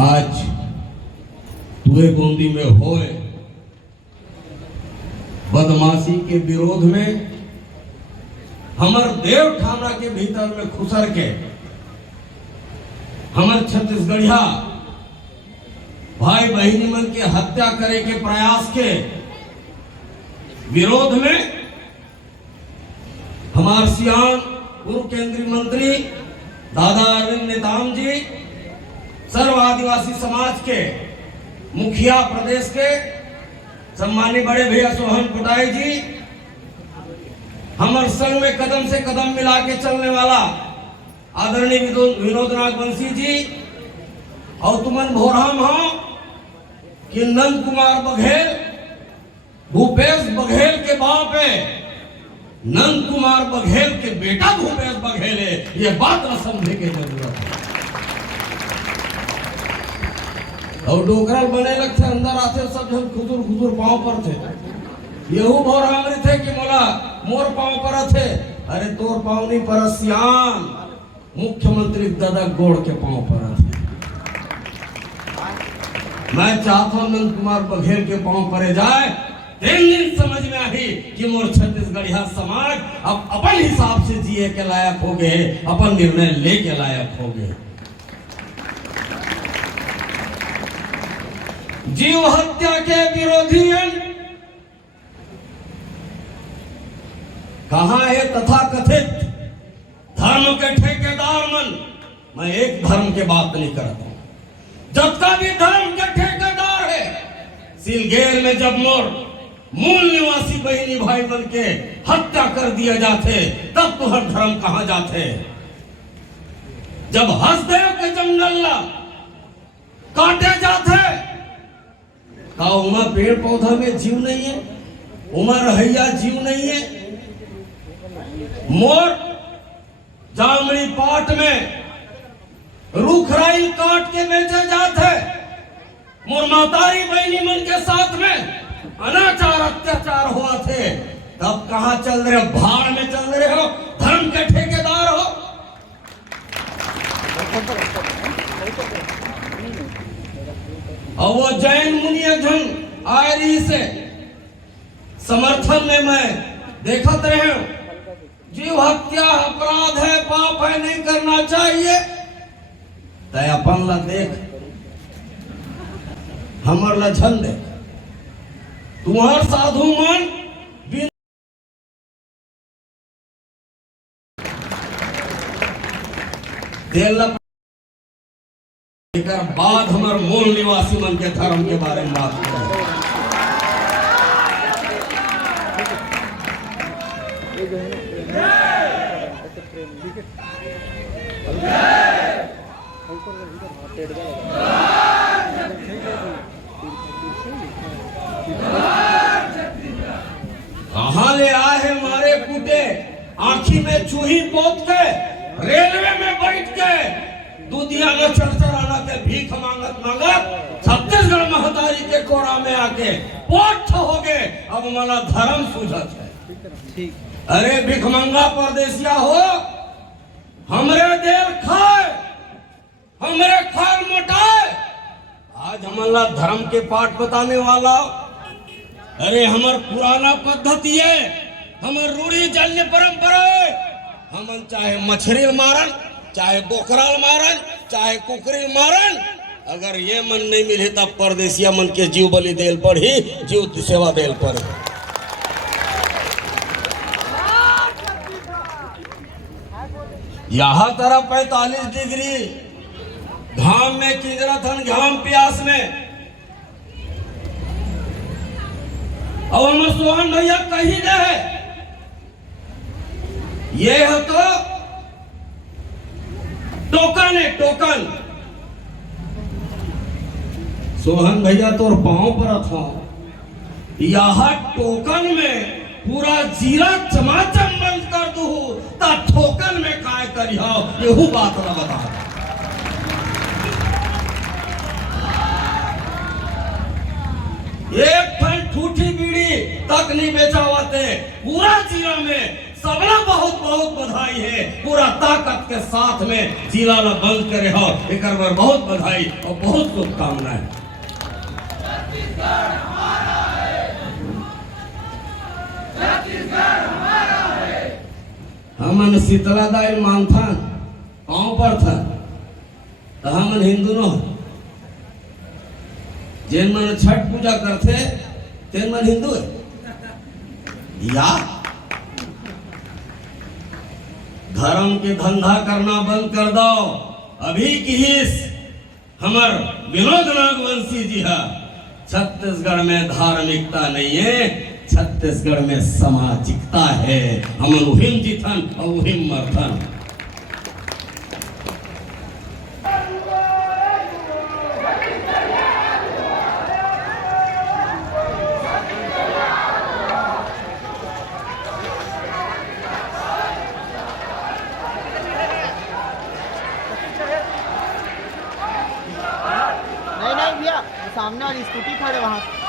आज तुहे गोंदी में होए बदमाशी के विरोध में हमर देव ठाना के भीतर में खुसर के हमर छत्तीसगढ़िया भाई बहनी मन के हत्या करे के प्रयास के विरोध में हमार सियान पूर्व केंद्रीय मंत्री दादा अरविंद नेताम जी, सर्व आदिवासी समाज के मुखिया प्रदेश के सम्मानित बड़े भैया सोहन पुटाई जी, हमारे संग में कदम से कदम मिला के चलने वाला आदरणीय विनोद नागवंशी जी, और तुमन भोराम हो कि नंद कुमार बघेल भूपेश बघेल के बाप है, नंद कुमार बघेल के बेटा भूपेश बघेल है। ये बात न समझने की जरूरत है। और डोकरल बने लगते अंदर आते सब जन खुदुर खुदुर पांव पर थे, यहू भोरामरी थे कि मोला मोर पांव पर थे। अरे तोर पांव नहीं पर सियान मुख्यमंत्री दादा गोड़ के पांव पर थे। मैं चाहता हूं नंद कुमार बघेल के पांव पर जाए, तीन दिन समझ में आई कि मोर छत्तीसगढ़िया समाज अब अपन हिसाब से जिए के लायक हो गए, अपन निर्णय ले के लायक हो गए। जीव हत्या के विरोधी कहां है तथाकथित धर्म के ठेकेदार मन। मैं एक धर्म के बात नहीं करता, जब का भी धर्म के ठेकेदार है। सिलगेर में जब मोर मूल निवासी बहनी भाई बन के हत्या कर दिया जाते, तब तो हर धर्म कहां जाते। जब हसदेव के जंगल काटे जाते, का उमा पेड़ पौधा में जीव नहीं है, उमा रहैया जीव नहीं है। मोर जामड़ी पाट में रूखराई काट के बेचे जाते, मोर मातारी बहनी मन के साथ में अनाचार अत्याचार हुआ थे, तब कहां चल रहे हो? भाड़ में चल रहे हो, धर्म के ठेकेदार हो। और वो जैन मुनि धन आयरी से समर्थन में मैं देखते रहे, जीव हत्या अपराध है, पाप है, नहीं करना चाहिए। तय अपन ला देख, हमर ला झल देख। तुम्हार साधु मन बाद हमार मूल निवासी मन के धर्म के बारे में बात करें। कहां ले आए हैं मारे कूटे, आंखी में चूही पोत के, रेलवे में बैठ के, दूधिया में चरचराना के भीख मांगत मांगत छत्तीसगढ़ महतारी के कोरा में आके पोठ हो गए। अब हमारा धर्म सूझत है। अरे भिखमंगा परदेसिया हो, हमरे देर खाए, हमरे खाल मोटाए। आज हमारा धर्म के पाठ बताने वाला, अरे हमार पुराना पद्धति है, हमार रूढ़ी जल्य परंपरा है। हमन चाहे मछली मारन, चाहे बोकराल मारन, चाहे कुकरी मारन, अगर ये मन नहीं मिले तब परदेसिया मन के जीव बलि देल पड़ी, जीव सेवा देल पड़ी। यहाँ तरफ 45 डिग्री घाम में किंजरत हन, घाम प्यास में। और हम सोहन भैया कही है, ये है तो टोकन है, टोकन। सोहन भैया तो पांव पर था, यहाँ टोकन में पूरा जीरा चमाचम बंद कर दू, ता ठोकन में काय करियो, यहू बात न बता। एक फल ठूठी बीड़ी तक नहीं बेचावाते, पूरा जीरा में सबला बहुत बहुत बधाई है। पूरा ताकत के साथ में जिला ला बंद करे हो, एक बार बहुत बधाई और बहुत शुभकामनाएं। हमन शीतला दाई मानथन गाँव पर था तो हमन हिंदू न जिन मन छठ पूजा करते तेन मन हिंदू है या धर्म के धंधा करना बंद कर दो। अभी की हिस हमर विनोद नागवंशी जी है। छत्तीसगढ़ में धार्मिकता नहीं है, छत्तीसगढ़ में सामाजिकता है। हम उहिम जीथन और उहिम मरथन। नहीं भैया, सामने वाली स्कूटी खड़े वहाँ।